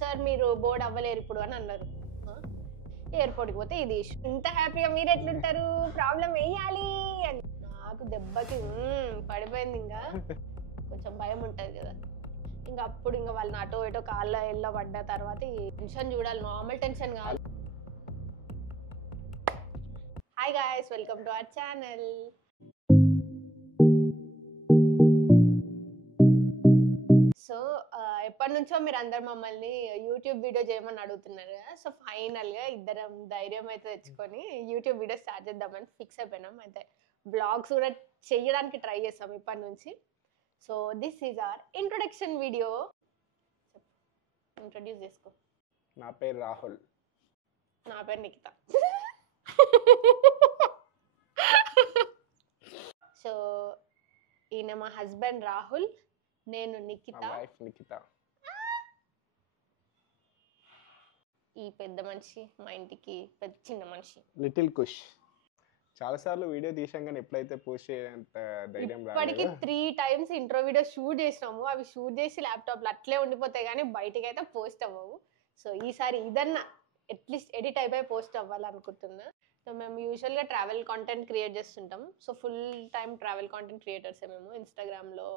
Sir మీరు board అవ్వలేరు ఇప్పుడు అని అన్నారు. ఎయిర్పోర్ట్కి పోతే ఇది ఇష్యూ. ఇంత హ్యాపీగా మీరు ఎట్లుంటారు, ప్రాబ్లం వేయాలి అని. నాకు దెబ్బకి పడిపోయింది. ఇంకా కొంచెం భయం ఉంటుంది కదా. ఇంకా అప్పుడు ఇంకా వాళ్ళని అటో ఇటో కాళ్ళ ఎల్ల పడ్డ తర్వాత ఈ టెన్షన్ చూడాలి, నార్మల్ టెన్షన్ కాదు. Hi guys, welcome to our channel. So ఎప్పటి నుంచో మీరు అందరు మమ్మల్ని యూట్యూబ్ వీడియో చేయమని అడుగుతున్నారు కదా. సో ఫైనల్గా ఇద్దరం ధైర్యం అయితే తెచ్చుకొని యూట్యూబ్ వీడియో స్టార్ట్ చేద్దామని ఫిక్స్ అయిపోయినాం. అయితే బ్లాగ్స్ కూడా చేయడానికి ట్రై చేస్తాం ఇప్పటి నుంచి. So this is our introduction video. Introduce చేసుకో. నా పేరు రాహుల్. నా పేరు నిఖిత. సో ఈయన మా హస్బెండ్ రాహుల్, నేను నిఖిత. ఈ పెద్ద మనిషి మా ఇంటికి పెద్ద చిన్న మనిషి, లిటిల్ కుష్. చాలా సార్లు వీడియో తీసాం కానీ ఎప్పుడైతే పోస్ట్ చేయంత ధైర్యం రాలేదు. ఇప్పటికి 3 times ఇంట్రో వీడియో షూట్ చేసినాము. అవి షూట్ చేసి ల్యాప్టాప్లో అట్లే ఉండిపోతాయి కానీ బయటికి అయితే పోస్ట్ అవ్వవు. సో ఈసారి ఇదన్నా అట్లీస్ట్ ఎడిట్ అయిపోయి పోస్ట్ అవ్వాలనుకుంటున్నా. సో మేము యూజువల్గా ట్రావెల్ కాంటెంట్ క్రియేట్ చేస్తుంటాం. So full time travel content క్రియేటర్సే మేము. ఇన్స్టాగ్రామ్లో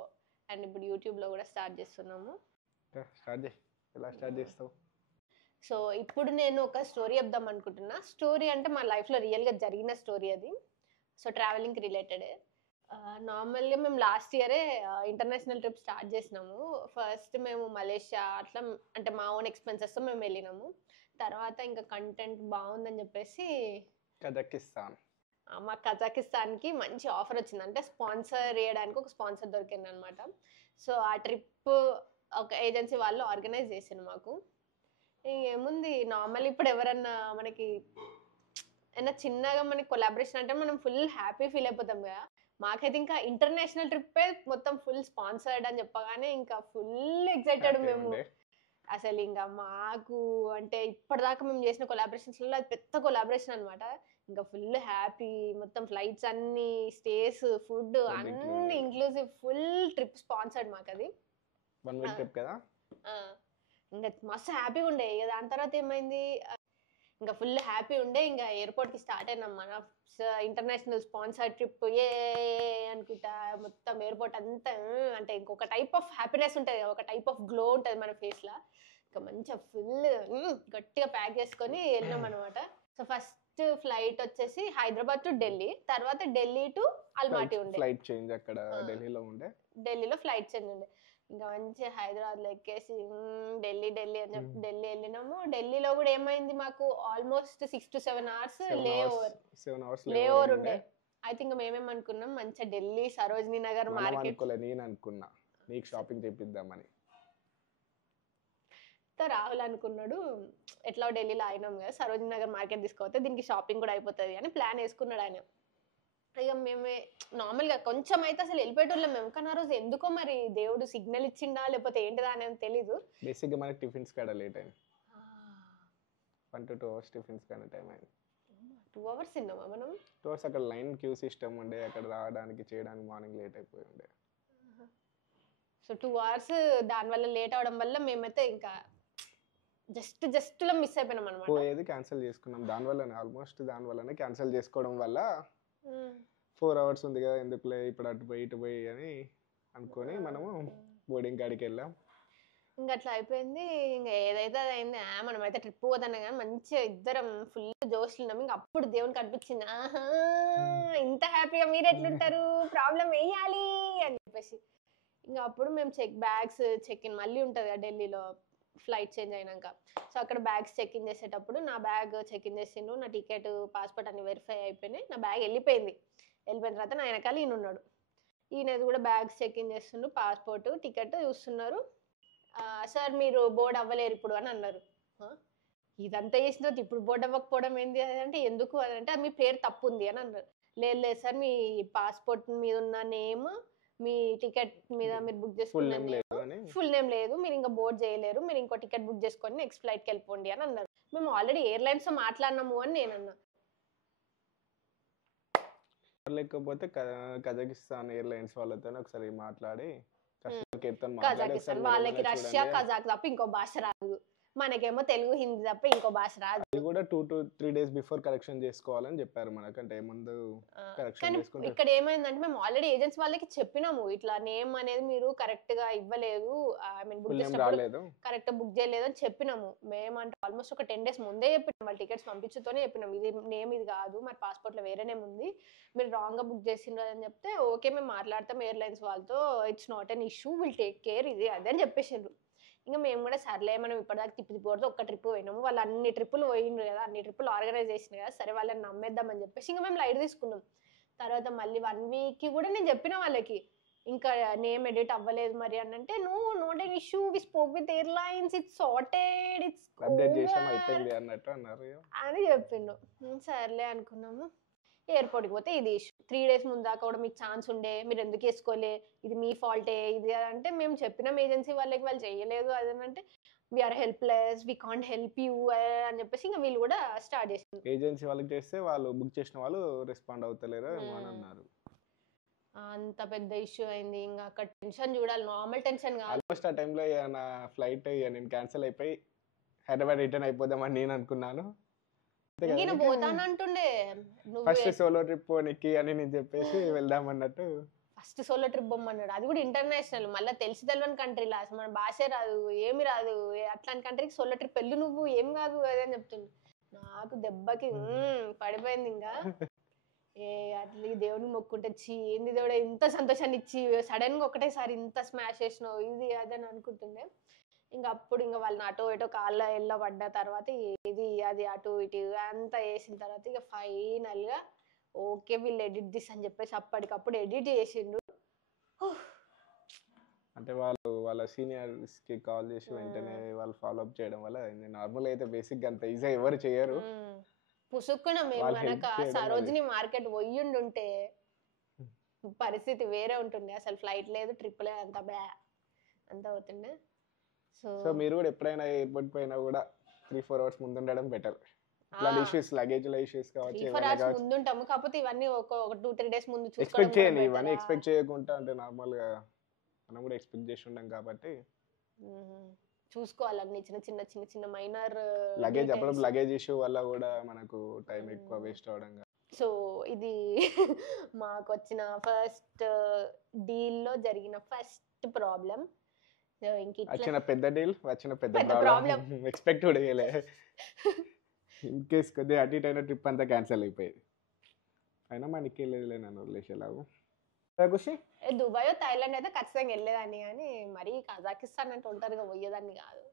అండ్ ఇప్పుడు యూట్యూబ్లో కూడా స్టార్ట్ చేస్తున్నాము. ఎలా స్టార్ట్ చేస్తావు? సో ఇప్పుడు నేను ఒక స్టోరీ చెప్దాం అనుకుంటున్నా. స్టోరీ అంటే మా లైఫ్లో రియల్గా జరిగిన స్టోరీ అది. సో ట్రావెలింగ్కి రిలేటెడే. నార్మల్గా మేము లాస్ట్ ఇయరే ఇంటర్నేషనల్ ట్రిప్ స్టార్ట్ చేసినాము. ఫస్ట్ మేము మలేషియా అట్లా, అంటే మా ఓన్ ఎక్స్పెన్సెస్తో మేము వెళ్ళినాము. తర్వాత ఇంకా కంటెంట్ బాగుందని చెప్పేసి మా కజాకిస్తాన్కి మంచి ఆఫర్ వచ్చింది. అంటే స్పాన్సర్ చేయడానికి ఒక స్పాన్సర్ దొరికింది అనమాట. సో ఆ ట్రిప్ ఒక ఏజెన్సీ వాళ్ళు ఆర్గనైజ్ చేసింది మాకు. ఏముంది, నార్మల్ ఇప్పుడు ఎవరన్నా మనకి ఏదైనా చిన్నగా మనకి కొలాబరేషన్ అంటే మనం ఫుల్ హ్యాపీ ఫీల్ అయిపోతాం కదా. మాకైతే ఇంకా ఇంటర్నేషనల్ ట్రిప్పే మొత్తం ఫుల్ స్పాన్సర్డ్ అని చెప్పగానే ఇంకా ఫుల్ ఎక్సైటెడ్ మేము. అసలు ఇంకా మాకు అంటే ఇప్పటిదాకా మేము చేసిన కొలాబరేషన్స్లో అది పెద్ద కొలాబరేషన్ అనమాట. ఇంకా ఫుల్ హ్యాపీ, మొత్తం ఫ్లైట్స్ అన్ని, స్టేస్, ఫుడ్ అన్ని ఇంక్లూజివ్, ఫుల్ ట్రిప్ స్పాన్సర్డ్ మాకు అది. 1 week ట్రిప్ కదా. ఇంకా మస్తు హ్యాపీగా ఉండే. ఇక దాని తర్వాత ఏమైంది, ఇంకా ఫుల్ హ్యాపీ ఉండే. ఇంకా ఎయిర్పోర్ట్కి స్టార్ట్ అయినాం. మన ఇంటర్నేషనల్ స్పాన్సర్ ట్రిప్ ఏ అనుకుంటా మొత్తం ఎయిర్పోర్ట్ అంతా అంటే ఇంకొక టైప్ ఆఫ్ హ్యాపీనెస్ ఉంటుంది, ఒక టైప్ ఆఫ్ గ్లో ఉంటుంది మన ఫేస్లో. ఇంకా మంచిగా ఫుల్ గట్టిగా ప్యాక్ చేసుకొని వెళ్ళినాం అనమాట. సో ఫస్ట్ ఫ్లైట్ వచ్చేసి హైదరాబాద్ టు ఢిల్లీ, తర్వాత ఢిల్లీ టు అల్మాటీ ఉండే. ఫ్లైట్ చేంజ్ అక్కడ ఢిల్లీలో ఫ్లైట్ చేంజ్ ఉండే. ఇంకా మంచి హైదరాబాద్లో ఎక్కేసి ఢిల్లీ అని చెప్పి ఢిల్లీ వెళ్ళినాము. ఢిల్లీలో కూడా ఏమైంది, మాకు ఆల్మోస్ట్ 6 to 7 hours లే ఓవర్ ఉండే. ఐ థింక్ మేమేమనుకున్నాం, మంచిగా ఢిల్లీ సరోజినీ నగర్ మార్కెట్. నేను అనుకున్నా నీకు షాపింగ్ చేపిద్దామని. రాహుల్ అనుకున్నాడు, ఎట్లా ఢిల్లీలో అయినాం కదా, సరోజినీ నగర్ మార్కెట్ తీసుకోతే దీనికి షాపింగ్ కూడా అయిపోతుంది అని ప్లాన్ వేసుకున్నాడు ఆయన. ఇక మేమే నార్మల్గా కొంచెం అయితే అసలు వెళ్ళిపోయేటోళ్ళం మేము. కానీ ఆ రోజు ఎందుకో మరి దేవుడు సిగ్నల్ ఇచ్చిండా లేకపోతే ఏంటిదా అని తెలీదు. బేసిక్గా మనకి టిఫిన్స్ కాడ లేట్ అయింది. 1 to 2 hours టిఫిన్స్ కాడ టైం అయింది. 2 hours తిన్నామా మనం? 2 hours అక్కడ లైన్ క్యూ సిస్టమ్ ఉండే, అక్కడ రావడానికి చేయడానికి మార్నింగ్ లేట్ అయిపోయి ఉండే. సో 2 hours దానివల్ల లేట్ అవడం వల్ల మేమైతే ఇంకా జస్ట్ లో మిస్ అయిపోయినాం అనమాట. పోయేది క్యాన్సిల్ చేసుకున్నాం దానివల్లనే, ఆల్మోస్ట్ దానివల్లనే క్యాన్సిల్ చేసుకోవడం వల్ల 4 hours ఉంది కదా ఎందుకులే ఇప్పుడు అటు పోయి ఇటు పోయి అని అనుకొని మనము బోర్డింగ్ కాడికి వెళ్ళాం. ఇంకా అట్లా అయిపోయింది. ఇంకా ఏదైతే అయింది, మనమైతే ట్రిప్ పోతాను కానీ మంచిగా ఇద్దరం ఫుల్ జోష్లు ఉన్నాం. ఇంకా అప్పుడు దేవునికి అనిపించింది, ఆహా ఇంత హ్యాపీగా మీరు ఎట్లుంటారు, ప్రాబ్లం వేయాలి అని చెప్పేసి. ఇంకా అప్పుడు మేము బ్యాగ్స్ చెక్ ఇన్ మళ్ళీ ఉంటుంది కదా ఢిల్లీలో ఫ్లైట్ చేంజ్ అయినాక. సో అక్కడ బ్యాగ్స్ చెక్ ఇన్ చేసేటప్పుడు నా బ్యాగ్ చెక్ ఇన్ చేసిండు, నా టికెట్ పాస్పోర్ట్ అన్ని వెరిఫై అయిపోయినాయి. నా బ్యాగ్ వెళ్ళిపోయిన తర్వాత నా వెనకాల ఈయన ఉన్నాడు. ఈయనది కూడా బ్యాగ్స్ చెక్ ఇన్ చేస్తుండ్రు, పాస్పోర్ట్ టికెట్ చూస్తున్నారు. సార్ మీరు బోర్డ్ అవ్వలేరు ఇప్పుడు అని అన్నారు. ఇదంతా చేసిన తర్వాత ఇప్పుడు బోర్డ్ అవ్వకపోవడం ఏంది అంటే, ఎందుకు అని అంటే మీ పేరు తప్పు ఉంది అని అన్నారు. లేదు సార్, మీ పాస్పోర్ట్ మీద ఉన్న నేమ్, మీ టికెట్ మీద మీరు బుక్ చేసుకున్న ఫుల్ నేమ్ లేదు, మీరు ఇంకా బోర్డ్ చేయలేరు, మీరు ఇంకో టికెట్ బుక్ చేసుకొని నెక్స్ట్ ఫ్లైట్కి వెళ్ళిపోండి అని అన్నారు. మేము ఆల్రెడీ ఎయిర్లైన్స్తో మాట్లాడినాము అని నేను అన్నా. లేకపోతే కజకిస్తాన్ ఎయిర్లైన్స్ వాళ్ళతో ఒకసారి మాట్లాడి కజాకిస్తాన్ వాళ్ళకి రష్యా కజాక్ తప్ప ఇంకో భాష రాదు. మనకేమో తెలుగు హిందీ తప్ప ఇంకో భాష రాదు. అది కూడా 2 to 3 days బిఫోర్ కరెక్షన్ చేసుకోవాలని చెప్పారు మనకంటే ముందు కరెక్షన్ కానీ చేసుకుంటే. ఇక్కడ ఏమైందంటే మేము ఆల్రెడీ ఏజెన్సీ వాళ్ళకి చెప్పినాము ఇట్లా నేమ్ అనేది మీరు కరెక్ట్ గా ఇవ్వలేదు, ఐ మీన్ బుక్ చేసినప్పుడు కరెక్ట్ బుక్ చేయలేదు అని చెప్పినాము. మేమంటే ఆల్మోస్ట్ ఒక 10 days ముందే చెప్పినాం, వాళ్ళు టికెట్స్ పంపించుతూనే చెప్పినాం ఇది నేమ్ ఇది కాదు, మరి పాస్పోర్ట్ లో వేరే నేమ్ ఉంది, మీరు రాంగ్ గా బుక్ చేసిండ్రు అని చెప్తే ఓకే మేము మాట్లాడతాం ఎయిర్లైన్స్ వాళ్ళతో, it's not an issue, will take care ఇది అదే అని చెప్పేసిండ్రు. ఇంకా మేము కూడా సర్లే మనం ఇప్పటిదాకా తిప్పిపోతే ఒక్క ట్రిప్ పోయినాము, వాళ్ళు అన్ని ట్రిప్పులు పోయిండ్రు కదా, అన్ని ట్రిప్పులు ఆర్గనైజ్ చేసినాయి కదా, సరే వాళ్ళని నమ్మేద్దామని చెప్పేసి ఇంకా మేము లైట్ తీసుకున్నాం. తర్వాత మళ్ళీ 1 week కూడా నేను చెప్పిన వాళ్ళకి ఇంకా నేమ్ ఎడిట్ అవ్వలేదు మరి అని అంటే not an issue, we spoke with airlines, it's sorted, it's update చేసాం అయిపోయింది అన్నట్టు అన్నారు అని చెప్పిండు. సర్లే అనుకున్నాము. ఎయిర్పోర్ట్కి పోతే ఇది ఇష్యూ, 3 days ముందు దాకా కూడా మీకు ఛాన్స్ ఉండే, మీరు ఎందుకు వేసుకోలే, ఇది మీ ఫాల్టే ఇది అంటే మేము చెప్పినాం ఏజెన్సీ వాళ్ళకి, వాళ్ళు చేయలేదు అది అంటే we are helpless, we can't help you అని చెప్పేసి ఇంకా వీళ్ళు కూడా స్టార్ట్ చేసింది. ఏజెన్సీ వాళ్ళకి చేస్తే వాళ్ళు బుక్ చేసిన వాళ్ళు రెస్పాండ్ అవుతలేరు ఏమో అని అన్నారు. అంత పెద్ద ఇష్యూ అయింది. ఇంకా అక్కడ టెన్షన్ చూడాలి, నార్మల్ టెన్షన్ కాదు. ఆల్మోస్ట్ ఆ టైంలో నా ఫ్లైట్ నేను క్యాన్సిల్ అయిపోయి హైదరాబాద్ రిటర్న్ అయిపోదామని నేను అనుకున్నాను. నేను పోతానంటుండే, ఫస్ట్ సోలో ట్రిప్ నీకి అని నేను చెప్పేసి వెళ్దాం అన్నట్టు. ఫస్ట్ సోలో ట్రిప్ బొమ్మన్నాడు, అది కూడా ఇంటర్నేషనల్, మళ్ళీ తెలియని కంట్రీలో అసలు మన భాషే రాదు ఏమి రాదు, అట్లాంటి కంట్రీకి సోలో ట్రిప్ వెళ్ళు నువ్వు, ఏం కాదు అదే అని చెప్తుండు. నాకు దెబ్బకి పడిపోయింది. ఇంకా అట్లా దేవుని మొక్కుంటే ఏంది దేవుడు ఇంత సంతోషాన్ని ఇచ్చి సడన్ గా ఒకటేసారి ఇంత స్మాష్ చేసినావు ఇది అదని అనుకుంటుండే. ఇంకా అప్పుడు ఇంకా వాళ్ళని అటో ఇటో కాళ్ళ ఎల్ల పడ్డ తర్వాత ఇది అది అటు ఇటు అంతా వేసిన తర్వాత ఇక ఫైనల్ గా ఓకే వీళ్ళు ఎడిట్ దిస్ అని చెప్పేసి అప్పటికప్పుడు ఎడిట్ చేసిండు. అంటే వాళ్ళు వాళ్ళ సీనియర్స్ కి కాల్ చేసి వెంటనే వాళ్ళు ఫాలో అప్ చేయడం వల్ల నార్మల్ అయితే బేసిక్ అంత ఈజీ ఎవరు చేయరు. పుసుక్కున మేము కనుక సరోజిని మార్కెట్ పోయిండుంటే పరిస్థితి వేరే ఉంటుండే, అసలు ఫ్లైట్ లేదు ట్రిప్ లేదు, అంత అవుతుండే. సో మీరు కూడా ఎప్పుడైనా ఎయిర్పోర్ట్ పోయినా కూడా 3-4 hours ముందు ఉండడం బెటర్. ఇష్యూస్ లగేజ్ లో ఇష్యూస్ కావచ్చు 3-4 hours ముందు ఉంటాము, కాకపోతే ఇవన్నీ ఒక 2-3 days ముందు ఎక్స్పెక్ట్ చేయండి. ఇవన్నీ ఎక్స్పెక్ట్ చేయకుండా అంటే నార్మల్ గా మనం కూడా ఎక్స్పెక్ట్ చేసి ఉంటాం కాబట్టి చూసుకోవాలి అన్ని చిన్న చిన్న మైనర్ లగేజ్. అప్పుడు లగేజ్ ఇష్యూ వల్ల కూడా మనకు టైం ఎక్కువ వేస్ట్ అవడం. సో ఇది మాకు వచ్చిన ఫస్ట్ డీల్ లో జరిగిన ఫస్ట్ ప్రాబ్లం. వచ్చిన పెద్ద డీల్ వచ్చిన పెద్ద ప్రాబ్లం ఎక్స్పెక్ట్ కూడా చేయలే. ఇన్ కేస్ కొద్దిగా అటు ఇటు అయిన ట్రిప్ అంతా క్యాన్సిల్ అయిపోయింది. అయినా మనకి వెళ్ళేదిలే నన్ను వదిలేసేలాగు. ఖుషి దుబాయ్ థాయిలాండ్ అయితే ఖచ్చితంగా వెళ్ళేదాన్ని, కానీ మరీ కజాకిస్తాన్ అంటే ఉంటారుగా పోయేదాన్ని కాదు,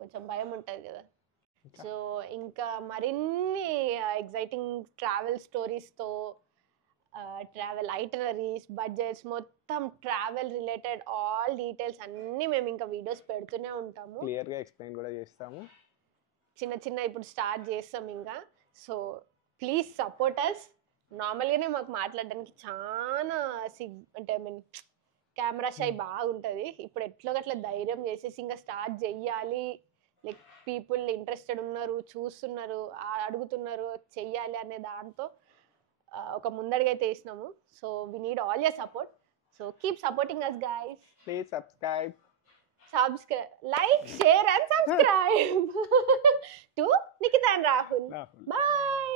కొంచెం భయం ఉంటుంది కదా. సో ఇంకా మరిన్ని ఎగ్జైటింగ్ ట్రావెల్ స్టోరీస్తో, ట్రావెల్ ఐటనరీస్, బడ్జెట్స్, మొత్తం ట్రావెల్ రిలేటెడ్ ఆల్ డీటెయిల్స్ అన్నీ మేము ఇంకా వీడియోస్ పెడుతూనే ఉంటాము, క్లియర్గా ఎక్స్ప్లెయిన్ కూడా చేస్తాము. చిన్న ఇప్పుడు స్టార్ట్ చేస్తాం ఇంకా. So please support us. నార్మల్గానే మాకు మాట్లాడడానికి చాలా అంటే ఐ మీన్ కెమెరా షై బాగుంటుంది. ఇప్పుడు ఎట్లో గట్లా ధైర్యం చేసేసి ఇంకా స్టార్ట్ చెయ్యాలి, లైక్ పీపుల్ ఇంట్రెస్టెడ్ ఉన్నారు, చూస్తున్నారు, అడుగుతున్నారు, చెయ్యాలి అనే దాంతో ఒక ముందడుగైతే వేసినాము. So we need all your support. So keep supporting us guys. Please subscribe, like, share and subscribe to Nikita and Rahul. Bye.